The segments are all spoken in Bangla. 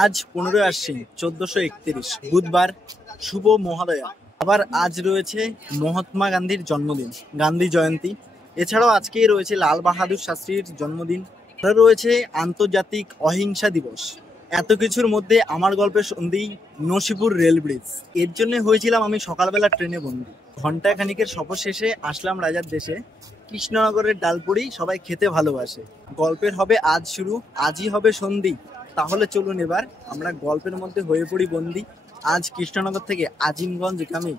আজ 15ই আশ্বিন 1431 বুধবার, শুভ মহালয়া। আবার আজ রয়েছে মহাত্মা গান্ধীর জন্মদিন, গান্ধী জয়ন্তী। এছাড়াও আজকেই রয়েছে লাল বাহাদুর শাস্ত্রীর জন্মদিন, আরও রয়েছে আন্তর্জাতিক অহিংসা দিবস। এত কিছুর মধ্যে আমার গল্পের সন্ধি নসিপুর রেল ব্রিজ। এর জন্য হয়েছিলাম আমি সকালবেলা ট্রেনে বন্দি। ঘন্টা খানিকের সফর শেষে আসলাম রাজার দেশে। কৃষ্ণনগরের ডালপুরি সবাই খেতে ভালোবাসে। গল্পের হবে আজ শুরু, আজই হবে সন্ধি। তাহলে চলুন এবার আমরা গল্পের মধ্যে হয়ে পড়ি বন্দি। আজ কৃষ্ণনগর থেকে আজিমগঞ্জগামী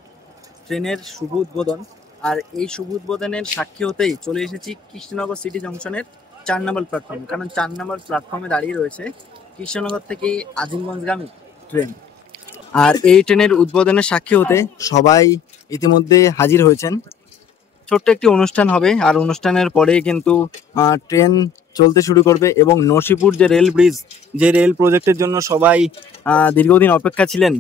ট্রেনের শুভ উদ্বোধন। আর এই শুভ উদ্বোধনের সাক্ষী হতেই চলে এসেছি কৃষ্ণনগর সিটি জংশনের 4 নম্বর প্ল্যাটফর্মে, কারণ 4 নম্বর প্ল্যাটফর্মে দাঁড়িয়ে রয়েছে কৃষ্ণনগর থেকে আজিমগঞ্জগামী ট্রেন। আর এই ট্রেনের উদ্বোধনের সাক্ষী হতে সবাই ইতিমধ্যে হাজির হয়েছেন। ছোট্ট একটি অনুষ্ঠান হবে, আর অনুষ্ঠানের পরে কিন্তু ট্রেন চলতে শুরু করবে। এবং নসিপুর যে রেল ব্রিজ, যে রেল প্রজেক্টের জন্য সবাই দীর্ঘদিন অপেক্ষা ছিলেন,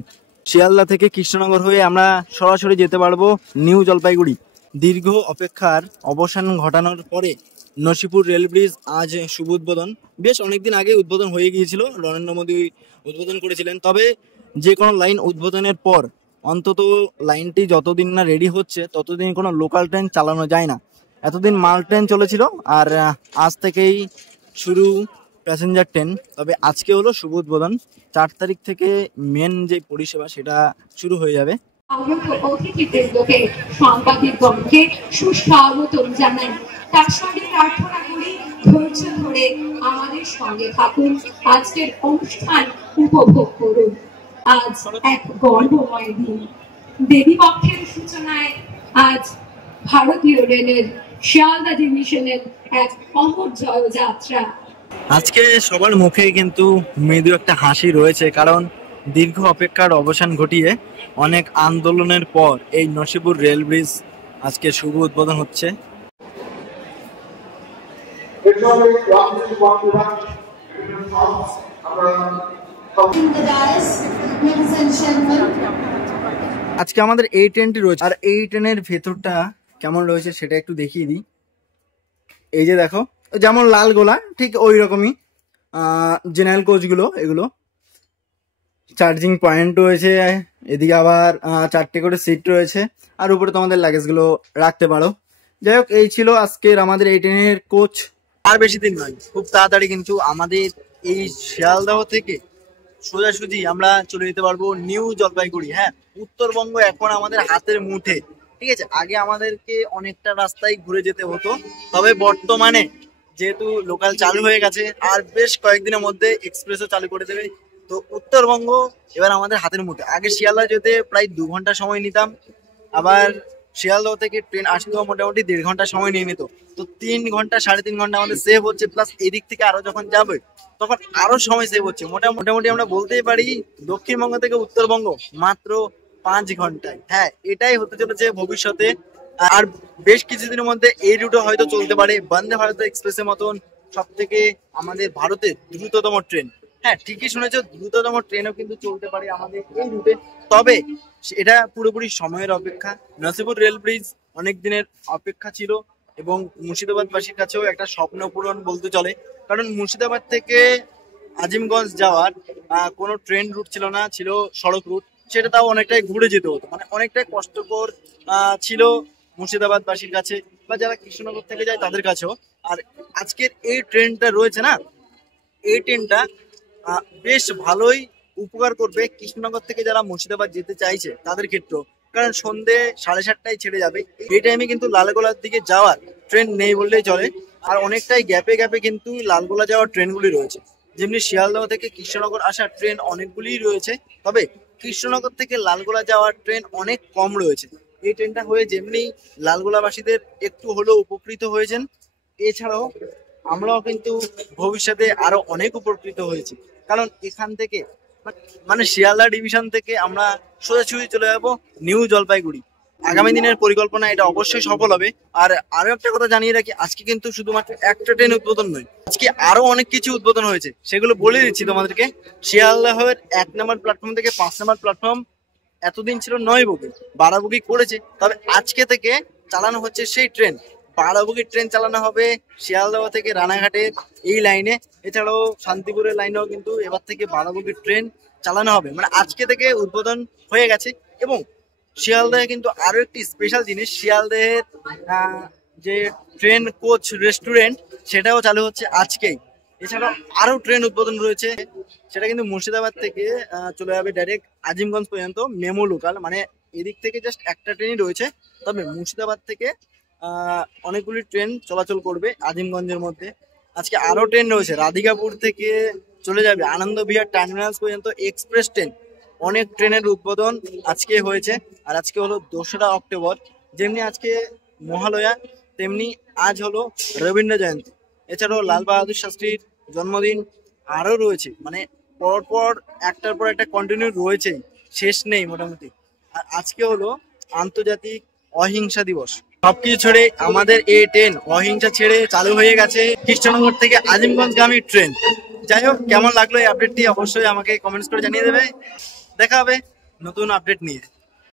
শিয়ালদা থেকে কৃষ্ণনগর হয়ে আমরা সরাসরি যেতে পারবো নিউ জলপাইগুড়ি। দীর্ঘ অপেক্ষার অবসান ঘটানোর পরে নসিপুর রেল ব্রিজ আজ শুভ উদ্বোধন। বেশ অনেকদিন আগে উদ্বোধন হয়ে গিয়েছিল, নরেন্দ্র মোদী উদ্বোধন করেছিলেন। তবে যে কোনো লাইন উদ্বোধনের পর অন্তত লাইনটি যতদিন না রেডি হচ্ছে ততদিন কোনো লোকাল ট্রেন চালানো যায় না। এতদিন মাল ট্রেন চলেছিল, আর আজ থেকেই শুরু প্যাসেঞ্জার ট্রেন। তবে আজকে হলো শুভ উদ্বোধন। 4 তারিখ থেকে মেন যে পরিষেবা সেটা শুরু হয়ে যাবে। অতিথিবৃন্দকে, সাংবাদিকগণকে সুস্বাগতম জানাই। তার সঙ্গে প্রার্থনা করি ধৈর্য ধরে আমাদের সঙ্গে থাকুন, আজকের অনুষ্ঠান উপভোগ করুন। আজ এক গর্বময় দিন। দেবীপক্ষের সূচনায় আজ ভারতীয় রেলের শিয়ালদা ডিভিশনের এক অমর জয়যাত্রা। আজকে সবার মুখে কিন্তু মৃদু একটা হাসি রয়েছে, কারণ দীর্ঘ অপেক্ষার অবসান ঘটিয়ে অনেক আন্দোলনের পর এই নসিপুর রেল ব্রিজ আজকে শুভ উদ্বোধন হচ্ছে। আজকে আমাদের এই ট্রেনটি রয়েছে, আর এই ট্রেনের ভেতরটা কেমন রয়েছে সেটা একটু দেখিয়ে দিই। এই যে দেখো, যেমন লাল গোলা ঠিক ওই রকমই জেনারেল কোচগুলো, এগুলো চার্জিং পয়েন্ট রয়েছে। এদিকে আবার 4টে করে সিট রয়েছে, আর উপরে তোমাদের লাগেজগুলো রাখতে পারো। যাই হোক, এই ছিল আজকের আমাদের এই ট্রেনের কোচ। আর বেশি দিন নয়, খুব তাড়াতাড়ি কিন্তু আমাদের এই শিয়ালদহ থেকে সোজাসুজি আমরা চলে যেতে পারবো নিউ জলপাইগুড়ি। হ্যাঁ, উত্তরবঙ্গ এখন আমাদের হাতের মুঠে, ঠিক আছে। আগে আমাদেরকে অনেকটা রাস্তায় ঘুরে যেতে হতো, তবে বর্তমানে যেহেতু লোকাল চালু হয়ে গেছে, আর বেশ কয়েকদিনের মধ্যে এক্সপ্রেসও চালু করে দেবে। তো উত্তরবঙ্গ এবার আমাদের হাতের মুঠে। আগে শিয়ালদা যেতে প্রায় 2 ঘন্টা সময় নিতাম, আবার শিয়ালদহ থেকে ট্রেন আসতেও মোটামুটি 1.5 ঘন্টা সময় নিয়ে নিত। তো 3 ঘন্টা 3.5 ঘন্টা আমাদের সেভ হচ্ছে, প্লাস এদিক থেকে আরো যখন যাবে তখন আরো সময় সেভ হচ্ছে। মোটামুটি আমরা বলতেই পারি দক্ষিণবঙ্গ থেকে উত্তরবঙ্গ মাত্র 5 ঘন্টায়। হ্যাঁ, এটাই হতে চলেছে ভবিষ্যতে। আর বেশ কিছুদিনের মধ্যে এই রুটও হয়তো চলতে পারে, বন্দে ভারত এক্সপ্রেসের মতন সব থেকে আমাদের ভারতের দ্রুততম ট্রেন। হ্যাঁ, ঠিকই শুনেছো, দ্রুততম ট্রেনও কিন্তু চলতে পারে আমাদের এই রুটে। তবে এটা পুরোপুরি সময়ের অপেক্ষা। নসিপুর রেল ব্রিজ অনেক দিনের অপেক্ষা ছিল, এবং মুর্শিদাবাদবাসীর কাছেও একটা স্বপ্ন পূরণ বলতে চলে। কারণ মুর্শিদাবাদ থেকে আজিমগঞ্জ যাওয়ার কোনো ট্রেন রুট ছিল না, ছিল সড়ক রুট। সেটা তাও অনেকটাই ঘুরে যেতে হতো, মানে অনেকটাই কষ্টকর ছিল মুর্শিদাবাদবাসীর কাছে, বা যারা কৃষ্ণনগর থেকে যায় তাদের কাছেও। আর আজকের এই ট্রেনটা রয়েছে না, এই ট্রেনটা বেশ ভালোই উপকার করবে কৃষ্ণনগর থেকে যারা মুর্শিদাবাদ যেতে চাইছে তাদের ক্ষেত্রেও। কারণ সন্ধে 7:30টায় ছেড়ে যাবে। এই টাইমে কিন্তু লালগোলার দিকে যাওয়ার ট্রেন নেই বললেই চলে। আর অনেকটাই গ্যাপে গ্যাপে কিন্তু লালগোলা যাওয়ার ট্রেনগুলি রয়েছে। যেমনি শিয়ালদহ থেকে কৃষ্ণনগর আসার ট্রেন অনেকগুলিই রয়েছে, তবে কৃষ্ণনগর থেকে লালগোলা যাওয়ার ট্রেন অনেক কম রয়েছে। এই ট্রেনটা হয়ে যেমনি লালগোলাবাসীদের একটু হলেও উপকৃত হয়েছেন, এছাড়াও আমরাও কিন্তু ভবিষ্যতে আরো অনেক উপকৃত হয়েছি। কারণ এখান থেকে মানে শিয়ালদা ডিভিশন থেকে আমরা সোজাসুজি চলে যাবো নিউ জলপাইগুড়ি। আগামী দিনের পরিকল্পনা এটা অবশ্যই সফল হবে। আর আরো একটা কথা জানিয়ে রাখি, আজকে কিন্তু শুধুমাত্র একটা ট্রেন উদ্বোধন নয়, আজকে আরো অনেক কিছু উদ্বোধন হয়েছে, সেগুলো বলে দিচ্ছি তোমাদেরকে। শিয়ালদাহের 1 নম্বর প্ল্যাটফর্ম থেকে 5 নম্বর প্ল্যাটফর্ম এতদিন ছিল 9 বগি, 12 বগি করেছে। তবে আজকে থেকে চালানো হচ্ছে সেই ট্রেন, 12 বগির ট্রেন চালানো হবে শিয়ালদহ থেকে রানাঘাটের এই লাইনে। এছাড়াও শান্তিপুরের লাইনেও কিন্তু এবার থেকে 12 বগির ট্রেন চালানো হবে, মানে আজকে থেকে উদ্বোধন হয়ে গেছে। এবং শিয়ালদহে কিন্তু আরো একটি স্পেশাল জিনিস, শিয়ালদহের যে ট্রেন কোচ রেস্টুরেন্ট সেটাও চালু হচ্ছে আজকেই। এছাড়াও আরো ট্রেন উদ্বোধন রয়েছে, সেটা কিন্তু মুর্শিদাবাদ থেকে চলে যাবে ডাইরেক্ট আজিমগঞ্জ পর্যন্ত মেমো লোকাল, মানে এদিক থেকে জাস্ট একটা ট্রেনই রয়েছে। তবে মুর্শিদাবাদ থেকে অনেকগুলি ট্রেন চলাচল করবে আজিমগঞ্জের মধ্যে। আজকে আরো ট্রেন রয়েছে, রাধিকাপুর থেকে চলে যাবে আনন্দ বিহার টার্মিনাল পর্যন্ত এক্সপ্রেস ট্রেন। অনেক ট্রেনের উদ্বোধন আজকে হয়েছে। আর আজকে হলো 2রা অক্টোবর, যেমনি আজকে মহালয়া তেমনি আজ হলো রবীন্দ্র জয়ন্তী। এছাড়াও লাল বাহাদুর শাস্ত্রীর জন্মদিন আরো রয়েছে, মানে পরপর একটার পর একটা কন্টিনিউ রয়েছেই, শেষ নেই মোটামুটি। আর আজকে হলো আন্তর্জাতিক অহিংসা দিবস। সবকিছু ছেড়ে আমাদের এই ট্রেন অহিংসা ছেড়ে চালু হয়ে গেছে কৃষ্ণনগর থেকে আজিমগঞ্জগামী ট্রেন। যাই হোক, কেমন লাগলো এই আপডেটটি অবশ্যই আমাকে কমেন্টস করে জানিয়ে দেবে। দেখা হবে নতুন আপডেট নিয়ে।